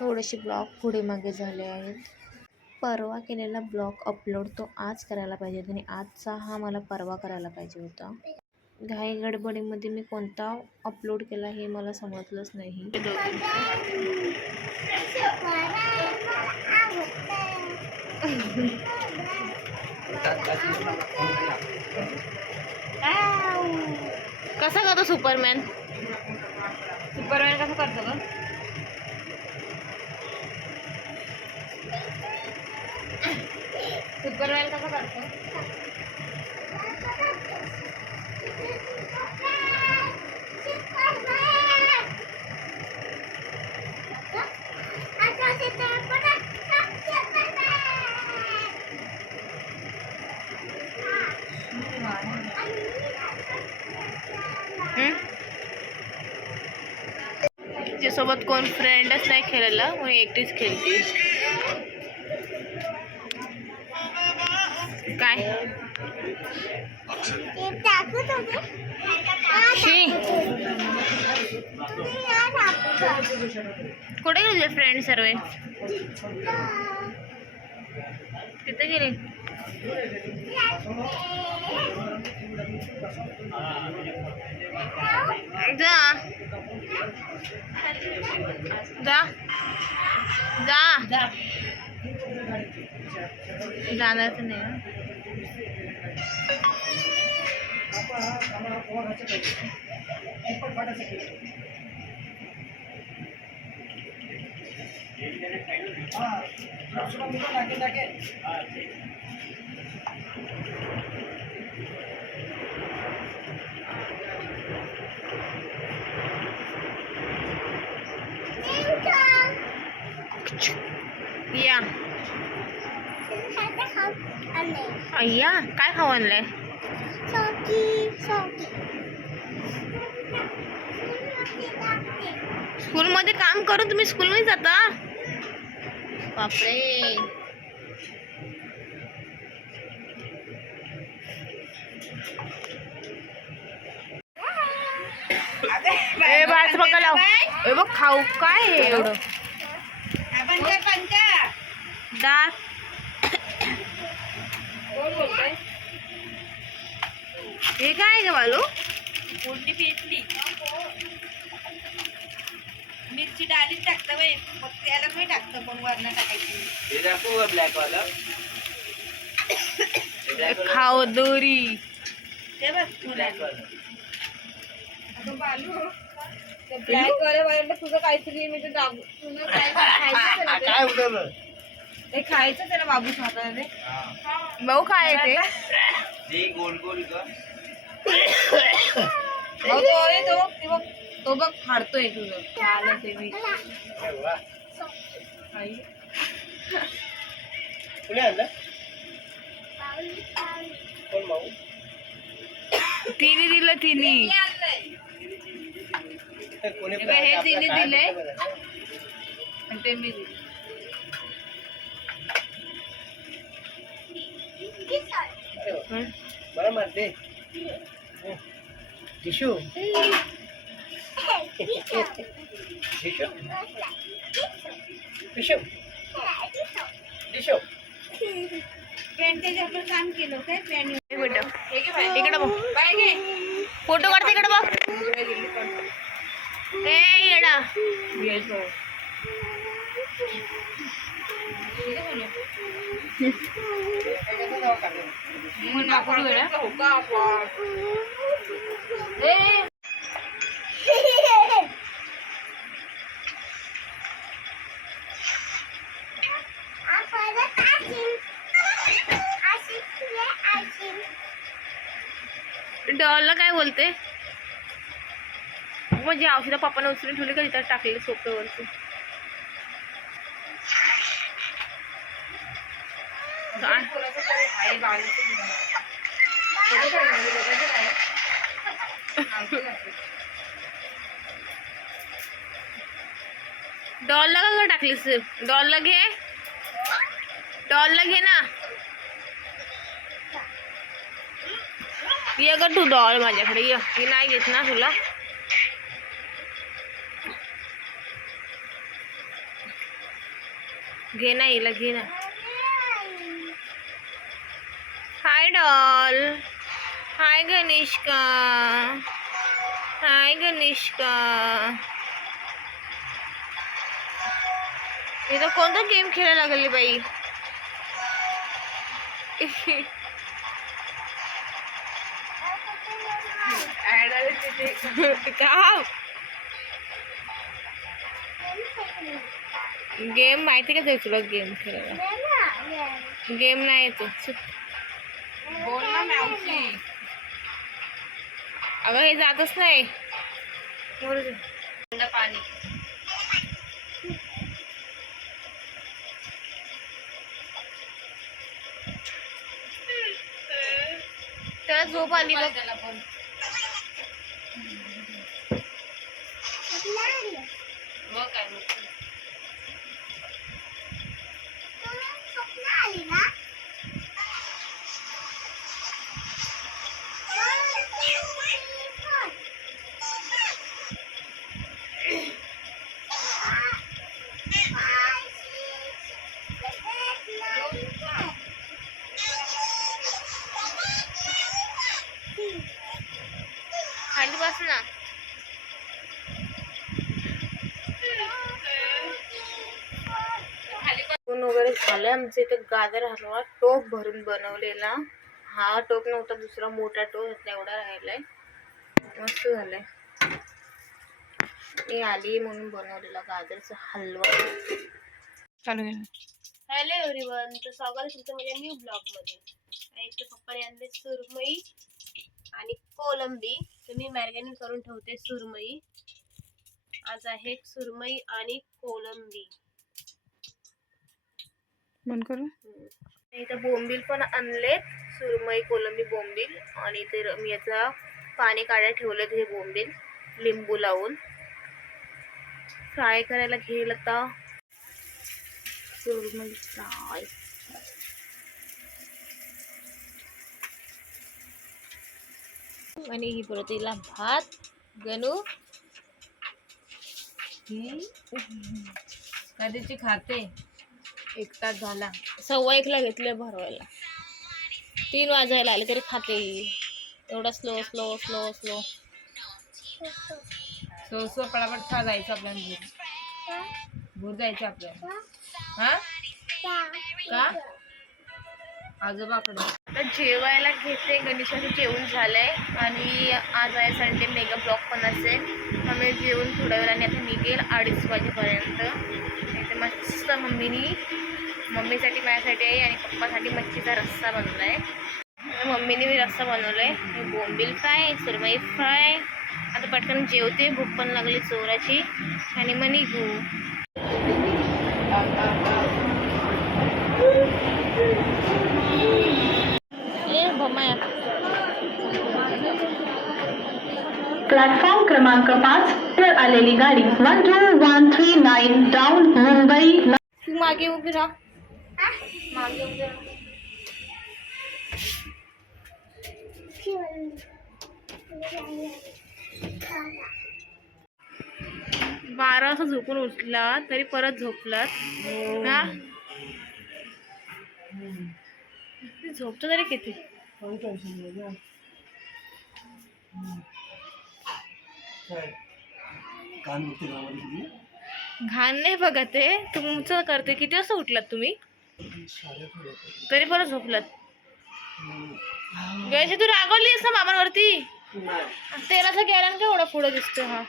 थोडेसे ब्लॉग पुढे मागे झाले आहेत. परवा केलेला ब्लॉग अपलोड तो आज करायला पाहिजे होता आणि आजचा हा मला परवा करायला पाहिजे होता. घाई गडबडीमध्ये मी कोणता अपलोड केला हे मला समजलंच नाही. कसा करतो सुपरमॅन सुपरमॅन कसं करतो ग? सुपर वेल कसा करतो तिच्यासोबत कोण फ्रेंडच नाही खेळायला मग एकटीच खेळते. काय? कुठे गेले तुझे फ्रेंड सर्व? तिथे गेले. जा. जा. जा. जाणार તમારો કોણ હશે એ પણ ફાટે શકે હા લક્ષણો મૂકો નાખી નાખે હા Yeah. Ờ, yeah. cái hồn này. स्कूलमध्ये काम करून तुम्ही स्कूलमध्ये जाता? बापरे. ए बाळाचं बघा लाव. ए बघ खाऊ काय एवढं? डाळ हे काय ग बालू? फोडणी पेटली मिरची डाळीत टाकतं बाई. मग त्याला मी टाकतं पण वरण टाकायची हे दाखव ब्लॅक वाला खाऊ दोरी. ते बघ तुला. वाला ब्लॅक वाले तुझं काहीतरी म्हणजे दाबू काय खायचं त्याला ते? काय उठवलं ते खायचं त्याला बाबू खाताना ते भाऊ काय ते? गोल गोल भाऊ तो आहे तो ते बघ तो बघ फाडतोय तुझं चालेल ते मी आई. कुणी आणलं कोण भाऊ तिने दिलं तिने मी आणलंय. ते कोणी हे बघ, हे आपलं तिने काय दिलंय. आणि ते मी दिलं. अरे वा. हे बाई. इकडं बघ बाई घे. फोटो काढते इकडे बघ ए येडा मग आपण घेऊया. ए, डॉलला काय बोलते? म्हणजे औषधं पप्पाने उचलून ठेवली का तिथं टाकले सोप्यावरती? काय? कोणाचं तरी आहे, बाळाचं घेऊन. फोटो काढ म्हणजे बघायचं काय? आमचं नाही. डॉलला का गं टाकलीस डॉलला घे डॉलला घे ना ये ग तू डॉल माझ्याकडे ये मी नाही घेत ना तुला घे ना हिला घे ना हाय डॉल हाय गणेशका हाय गणेशका इथं कोणता गेम खेळायला लागली बाई का गेम माहिती का ते तुला गेम खेळायला गेम नाही येतो बोल ना मावशी अगं हे जातच नाही. पाणी. त्याला झोप आली त्याला पण. झालं आमचं इथं गाजर हलवा टोप भरून बनवलेला. हा टोप नव्हता दुसरा मोठा टोप त्यातला एवढा राहिलाय. मस्त झालाय. मी आली म्हणून बनवलेला गाजरचा हलवा. चालू हॅलो एव्हरीवन तर स्वागत आहे तुमचं माझ्या न्यू ब्लॉगमध्ये आणि इथे पप्पाने आणले सुरमई आणि कोलंबी. तर मी मॅरिनेट करून ठेवते सुरमई. आज आहे सुरमई आणि कोलंबी. बंद करू. इथं बोंबील पण आणलेत. सुरमई कोलंबी बोंबील आणि ते मी याचा पाणी काढायला ठेवलेत हे बोंबील. लिंबू लावून. फ्राय करायला घेईल आता. सुरमई फ्राय. आणि ही परत हिला भात गणू कधीची खाते? एक तास झाला. सव्वा एकला घेतले भरवायला. तीन वाजायला आले तरी खाते. ही. एवढा slow slow slow slow so so पटापट खा जायचं आपल्याला भूर भूर जायचं आपल्याला. हा? का? आजोबाकडे तर जेवायला घेते. गणेशाचं जेवण झालंय. आणि आज आहे संडे मेगा ब्लॉक पण असेल. आम्ही जेवण थोड्या वेळाने आता निघेल. अडीच वाजेपर्यंत. मस्त मम्मीनी मम्मीसाठी माझ्यासाठी आणि पप्पासाठी मच्छीचा रस्सा बनवलाय. मम्मीने मी रस्सा बनवलाय. हे बोंबील फ्राय सुरमई फ्राय. आता पटकन जेवते भूक पण लागली चोराची आणि मग निघू. प्लॅटफॉर्म क्रमांक पाच वर आलेली गाडी. One two one three nine down Mumbai. तू मागे उभी राहा. बारा वाजता झोपून उठला तरी परत झोपलात. हा. झोपतो तरी किती? घाण नाही बघा ते. तुमचं करते. किती वाजता उठलात तुम्ही? तरी परत झोपलात. गणेश तू रागवलीस ना बाबांवरती? तेलाचा गॅलन का एवढा पुढं दिसतो हा.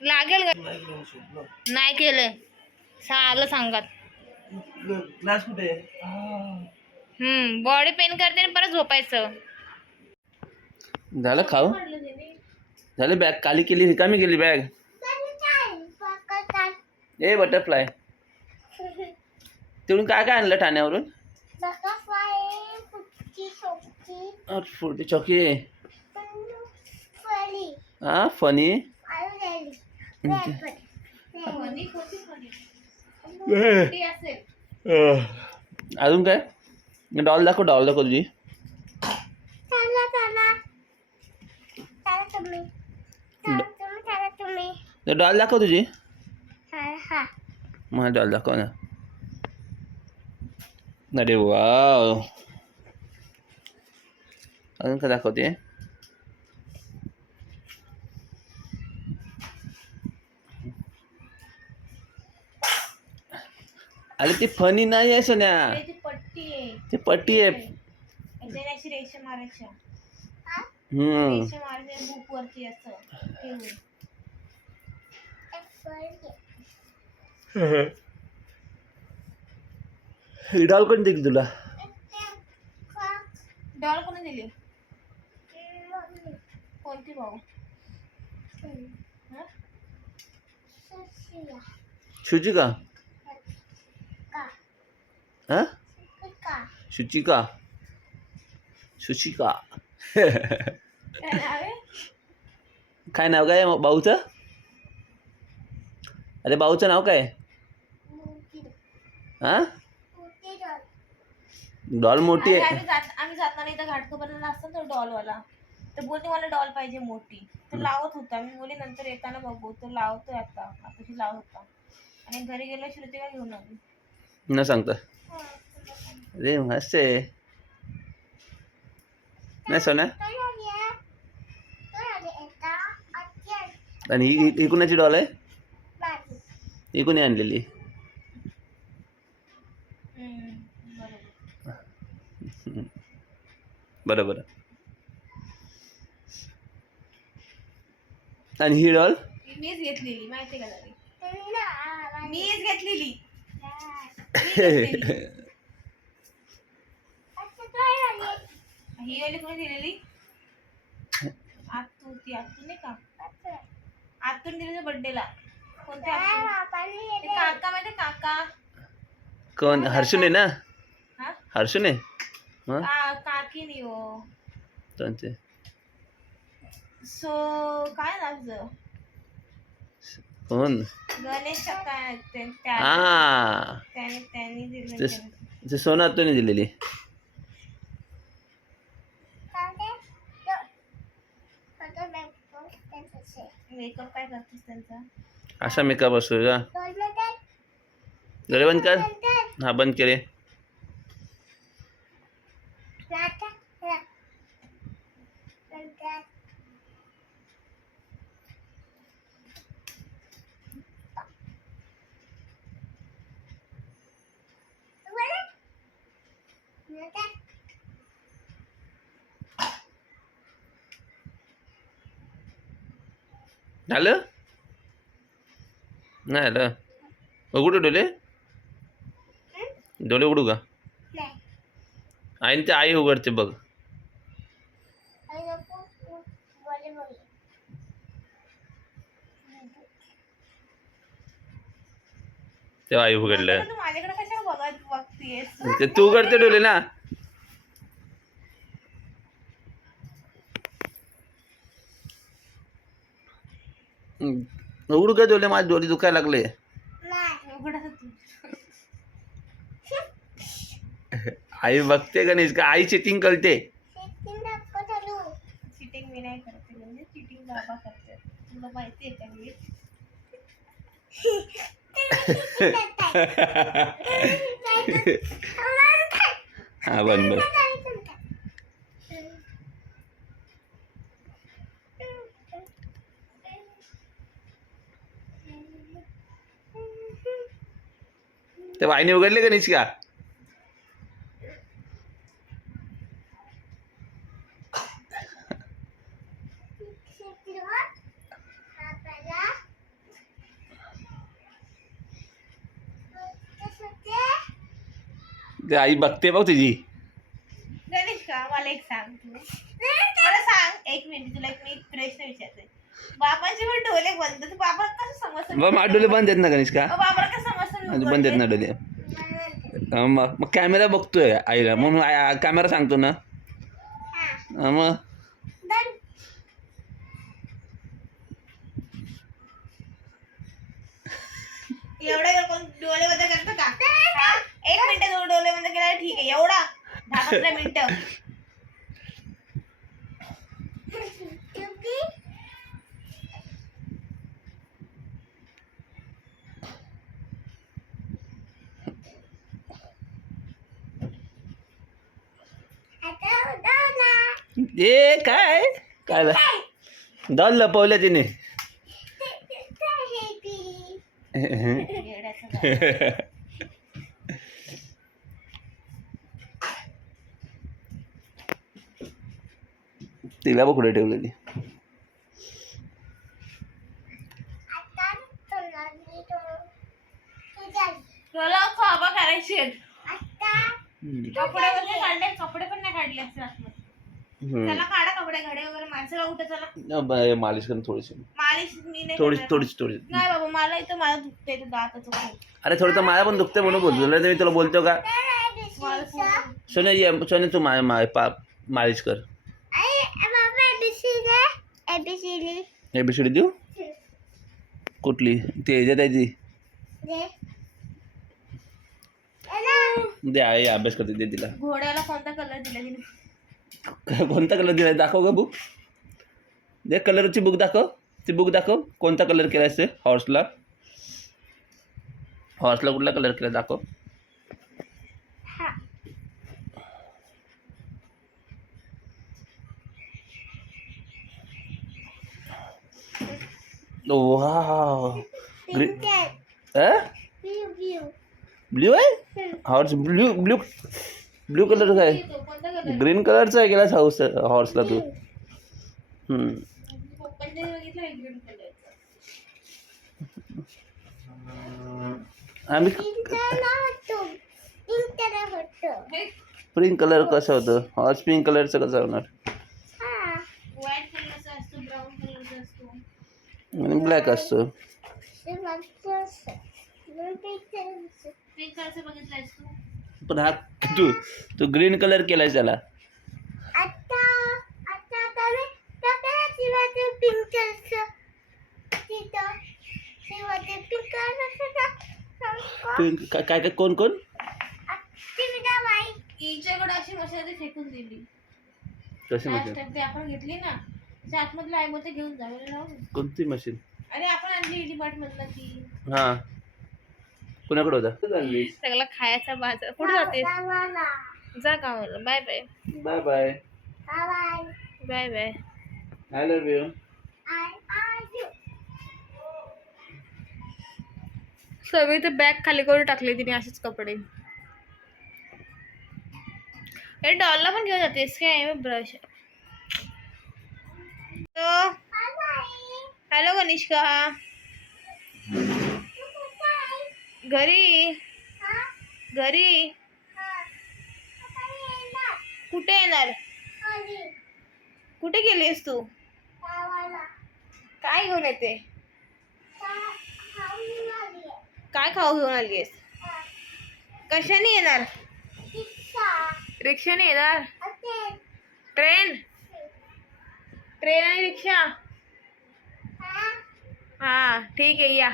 लागेल का नाही केलंय. आलं सांगत. क्लास कुठे हम्म बॉडी पेन करते आणि परत झोपायचं. झालं खाऊ? झालं बॅग? काली केली रिकामी केली बॅग? ए बटरफ्लाय तिकडून काय काय आणलं ठाण्यावरून? चौकी. हा फनी अजून काय? डॉल दाखव डॉल दाखव तुझी. डॉल दाखव तुझी. डॉल दाखव ना अरे वाव अजून काय दाखवते अरे ती फनी नाही आहे सोन्या ती पट्टी आहे ती पट्टी आहे त्याने अशी रेषा मारायची हम्म ही डॉल कोणी दिली तुला? डॉल कोणी दिली? कोणती भाऊ? हं? शुची का? हा? शुचिका? शुचिका? काय नाव काय भाऊचं? अरे भाऊचं नाव काय हा? डॉल मोठी आणि आहे आम्ही जात आम्ही जाताना इथं घाटकोपरला असतो ना डॉलवाला तर बोलते मला डॉल पाहिजे मोठी. तो लावत होता. मी बोलली नंतर येताना बघू. तो लावतोय आता. आताशी लावत होता. आणि घरी गेल्या श्रुतीला घेऊन आली. न सांगता. अरे मस्त आहे. नाही सोना आणि ही ही कुणाची डॉल आहे? ही कुणी आणलेली हम्म, बरोबर. बरं बरं आणि ही डॉल? मीच घेतलेली माहिती का दादी मीच घेतलेली. मीच घेतलेली. ही वाली कोणी दिलेली? आतू ती आतू नाही का? आतून बर्थडेला कोणत्या आतू? ते काका माहिती काका? कोण? हर्षुने ना? हा? हर्षुने? का काकी नाही हो. त्यांचे. सो काय तुझं कोण? गणेश हा. त्याने त्यांनी दिलं ते ते सोनातून दिलेली. मेकअप काय करतेस त्यांचा? असा मेकअप असतो का? डोळे बंद कर. हा बंद केले. झालं नाही आलं उघडू डोले डोळे उघडू का आई ते आई उघडते बघ तेव्हा आई उघडलं तू ते तू उघडते डोले ना उघडू का डोले माझे डोळे दुखायला लागले? आई बघते गणेश का आई चिटिंग करते. चिटिंग मी नाही करते म्हणजे चिटिंग बाबा करते. तुला माहिती आहे का मी? हा बन बन ते आईने उघडले गणेश का ते आई बघते बघ तुझी. गणेश का? मला एक सांग तू. मला सांग एक मिनिट तुला एक मी एक प्रश्न विचारते. बाबाचे पण डोले बंद बाबा कसं समजतं? बघ माझे डोळे बंद आहेत ना गणेश का? बाबाला कसं बंद आहेत ना हा, मग मग कॅमेरा बघतोय आईला. म्हणून कॅमेरा सांगतो ना. मग एवढं डोळे बंद करतं का? एक मिनिट डोळे बंद केला ठीक आहे. एवढा? दहा पंधरा मिनिटं. ए काय? काय दल लपवलं तिने. तिला बघ कुठे ठेवलेली मला खावा करायची कपडे वगैरे काढले कपडे पण नाही काढले असते आतमध्ये. हम्म. चला काढा कपडे घडे वगैरे माणसाला उठे चला. न, ब- मालिश कर थोडीशी. मालिश मी नाही थोडी करणार. थोडीशी थोडी नाही बाबा मला इथं मला दुखते इथं दाताचं खूप. अरे थोडं तर मला पण दुखते म्हणून बोलतो. तुला तर मी तुला बोलतो का? मला खूप- सोने ये सोने तू मा, मा, पा, मालिश कर. एबीसीडी. देऊ? कुठली? ते ह्याच्यात आहे ती दे आहे अभ्यास करते दे तिला. घोड्याला कोणता कलर दिला तिने? कोणता कलर दिलाय दाखव का बुक दे कलरची बुक दाखव. ती बुक दाखव कोणता कलर केलाय ते हॉर्सला हॉर्सला कुठला कलर केला दाखव. वाव ग्रीन ब्ल्यू आहे? Horse blue blue blue colour काय तो कोणता कलर ग्रीन कलरचा आहे गेलास हाऊस हॉर्सला तू? आहे आम्ही पिंक कलर कसं होतं? हॉर्स पिंक कलरचं कसं होणार? व्हाईट कलरचा असतो ब्राऊन कलरचा असतो. आणि ब्लॅक असतो. पिंक कलरचा बघितला तू? पण हा तू तू ग्रीन कलर केलाय त्याला. पिंक काय काय काय- कोण कोण? हिच्याकडे अशी मशाली फेकून दिली. कशी मशीन ते आपण घेतली ना त्याच्या आतमधलं आहे घेऊन जा मला लावून. कोणती मशीन अरे आपण आणली डीमार्ट मधला ती. हा. कुणाकडे होता? सगळा खायचा बाजार. कुठे जाते जा गावाला. Bye bye. Bye bye bye bye. I love you सगळी ते बॅग खाली करून टाकले तिने असेच कपडे. हे डॉलला पण घेऊन जातेस काय? ब्रश हॅलो गनिष्का घरी? घरी? कुठे येणार? कुठे गेलीस तू? काय घेऊन येते? काय खाऊ घेऊन आलीस कशाने येणार? रिक्षाने येणार? ट्रेन? ट्रेन आणि रिक्षा? हा ठीक आहे या.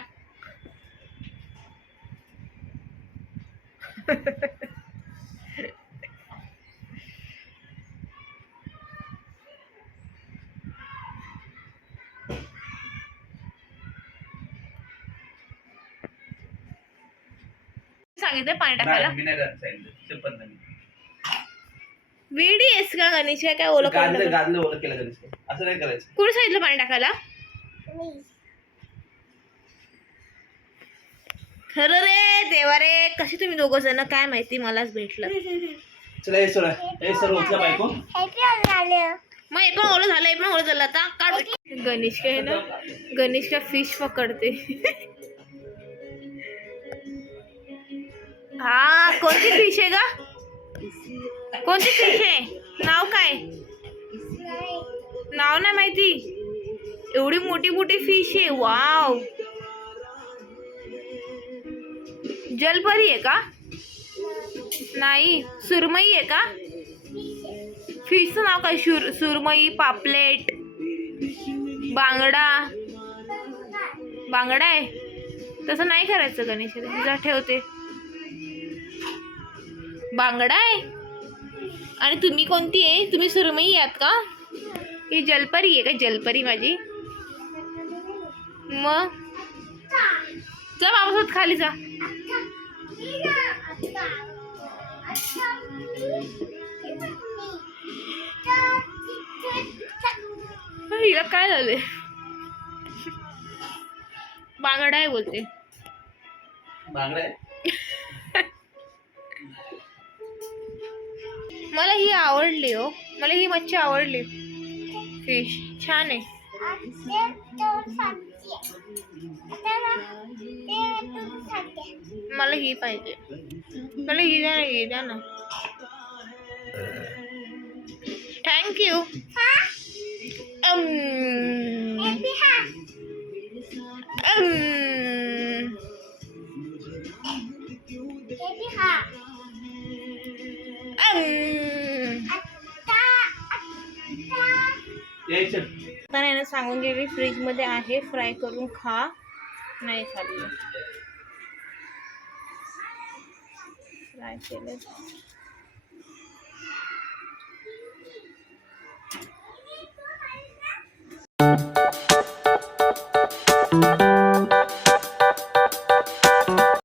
सांगितलं पाणी टाकायला. मी नाही सांगितलं. शपथ नाही. वेडी आहेस का गणेश? काय ओलं ओलं केलं कधीच असं नाही करायचं. कुठे सांगितलं पाणी टाकायला? खरं रे देवा रे कशी तुम्ही दोघं जण? काय माहिती मलाच भेटलं. चला हे सोडा. हे सर उचला बायको. मग हे पण ओलं झालं हे पण ओलं झालं. आता काढ. गणेश काय ना? गणेश का फिश पकडते. हा कोणती फिश आहे का कोणती फिश आहे? नाव काय? नाव नाही माहिती. एवढी मोठी मोठी फिश आहे. वाव जलपरी आहे का? नाही सुरमई आहे का? फिशचं नाव काय? शुर सुरमई पापलेट बांगडा. बांगडा आहे? तसं नाही करायचं गणेश. जा ठेवते. बांगडा आहे? आणि तुम्ही कोणती आहे? तुम्ही सुरमई आहात का? ही जलपरी आहे का? जलपरी माझी. मग? जा बाबासोबत खाली जा. हिला काय झाले बांगडा आहे बोलते. मला ही आवडली हो. मला ही मच्छी आवडली. फिश छान आहे. मला ही पाहिजे. मला ही द्या ना ही द्या ना. थँक्यू तर यानं सांगून गेली फ्रीजमध्ये आहे फ्राय करून खा. नाही खाल्ली फ्राय केलं